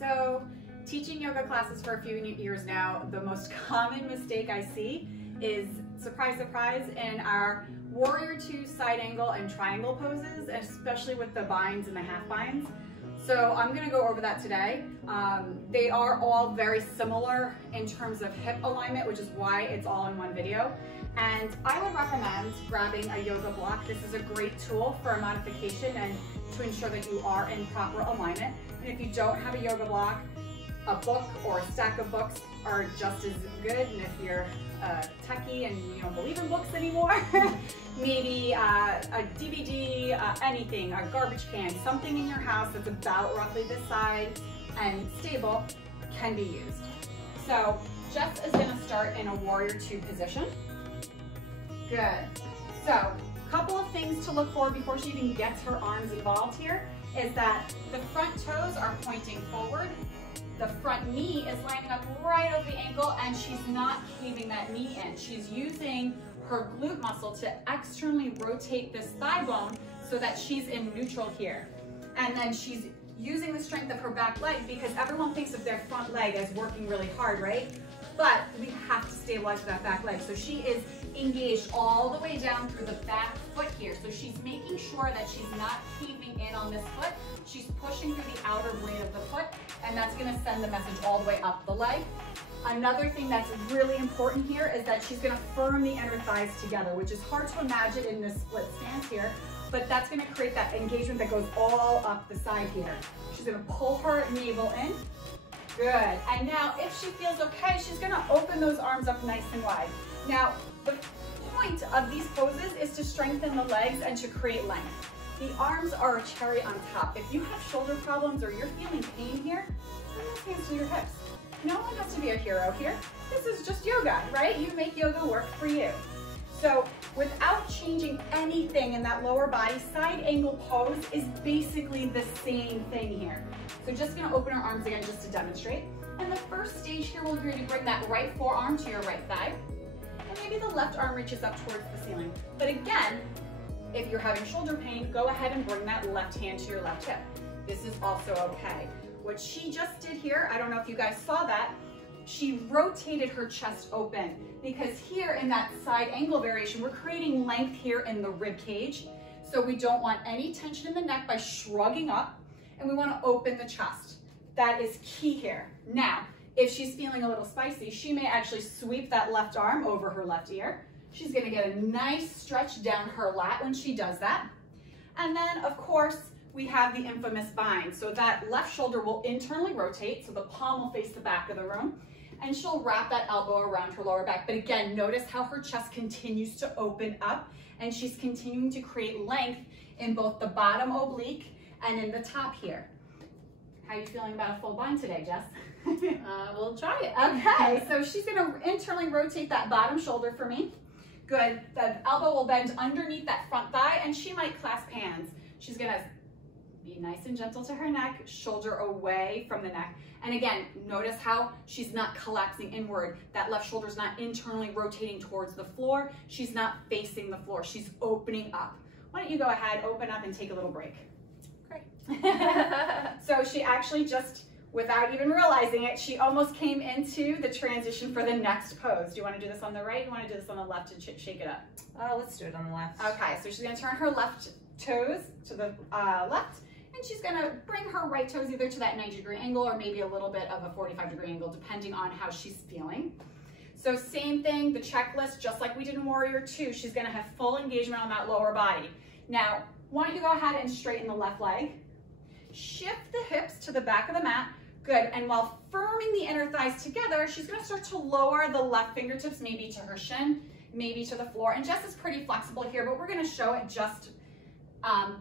So teaching yoga classes for a few years now, the most common mistake I see is, surprise, surprise, in our warrior two side angle and triangle poses, especially with the binds and the half binds. So I'm gonna go over that today. They are all very similar in terms of hip alignment, which is why it's all in one video. And I would recommend grabbing a yoga block. This is a great tool for a modification and to ensure that you are in proper alignment. And if you don't have a yoga block, a book or a stack of books are just as good. And if you're a techie and you don't believe in books anymore, maybe a DVD, anything, a garbage can, something in your house that's about roughly this size and stable can be used. So Jess is gonna start in a warrior two position. Good. So a couple of things to look for before she even gets her arms involved here is that the front toes are pointing forward. The front knee is lining up right over the ankle and she's not caving that knee in. She's using her glute muscle to externally rotate this thigh bone so that she's in neutral here. And then she's using the strength of her back leg because everyone thinks of their front leg as working really hard, right? But we have to stabilize that back leg. So she is engaged all the way down through the back foot here. So she's making sure that she's not caving in on this foot. She's pushing through the outer blade of the foot, and that's gonna send the message all the way up the leg. Another thing that's really important here is that she's gonna firm the inner thighs together, which is hard to imagine in this split stance here, but that's gonna create that engagement that goes all up the side here. She's gonna pull her navel in. Good. And now if she feels okay, she's gonna open those arms up nice and wide. Now, the point of these poses is to strengthen the legs and to create length. The arms are a cherry on top. If you have shoulder problems or you're feeling pain here, send those hands to your hips. No one has to be a hero here. This is just yoga, right? You make yoga work for you. So without changing anything in that lower body, side angle pose is basically the same thing here. So just gonna open our arms again just to demonstrate. And the first stage here, we're going to bring that right forearm to your right thigh. And maybe the left arm reaches up towards the ceiling. But again, if you're having shoulder pain, go ahead and bring that left hand to your left hip. This is also okay. What she just did here, I don't know if you guys saw that, she rotated her chest open because here in that side angle variation, we're creating length here in the rib cage. So we don't want any tension in the neck by shrugging up, and we want to open the chest. That is key here. Now, if she's feeling a little spicy, she may actually sweep that left arm over her left ear. She's gonna get a nice stretch down her lat when she does that. And then, of course, we have the infamous bind. So that left shoulder will internally rotate, so the palm will face the back of the room, and she'll wrap that elbow around her lower back. But again, notice how her chest continues to open up, and she's continuing to create length in both the bottom oblique and in the top here. How are you feeling about a full bind today, Jess? We'll try it. Okay, so she's gonna internally rotate that bottom shoulder for me. Good, the elbow will bend underneath that front thigh and she might clasp hands. She's gonna be nice and gentle to her neck, shoulder away from the neck. And again, notice how she's not collapsing inward. That left shoulder's not internally rotating towards the floor. She's not facing the floor, she's opening up. Why don't you go ahead, open up and take a little break. Great. So she actually just, without even realizing it, she almost came into the transition for the next pose. Do you want to do this on the right? You want to do this on the left and shake it up? Let's do it on the left. Okay, so she's going to turn her left toes to the left, and she's going to bring her right toes either to that 90-degree angle or maybe a little bit of a 45-degree angle, depending on how she's feeling. So same thing, the checklist, just like we did in Warrior 2, she's going to have full engagement on that lower body. Now, why don't you go ahead and straighten the left leg? Shift the hips to the back of the mat. Good, and while firming the inner thighs together, she's gonna start to lower the left fingertips maybe to her shin, maybe to the floor. And Jess is pretty flexible here, but we're gonna show it just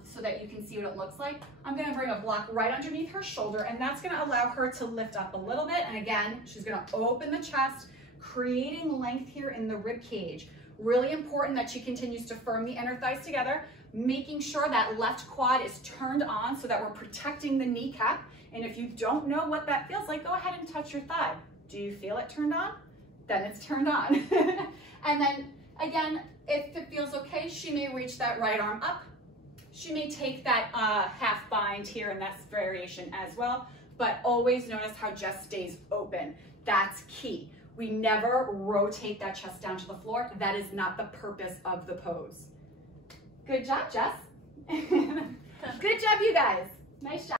so that you can see what it looks like. I'm gonna bring a block right underneath her shoulder, and that's gonna allow her to lift up a little bit. And again, she's gonna open the chest, creating length here in the rib cage. Really important that she continues to firm the inner thighs together, making sure that left quad is turned on so that we're protecting the kneecap. And if you don't know what that feels like, go ahead and touch your thigh. Do you feel it turned on? Then it's turned on. And then again, if it feels okay, she may reach that right arm up. She may take that half bind here in that variation as well. but always notice how Jess stays open. That's key. We never rotate that chest down to the floor. That is not the purpose of the pose. Good job, Jess. Good job, you guys. Nice job.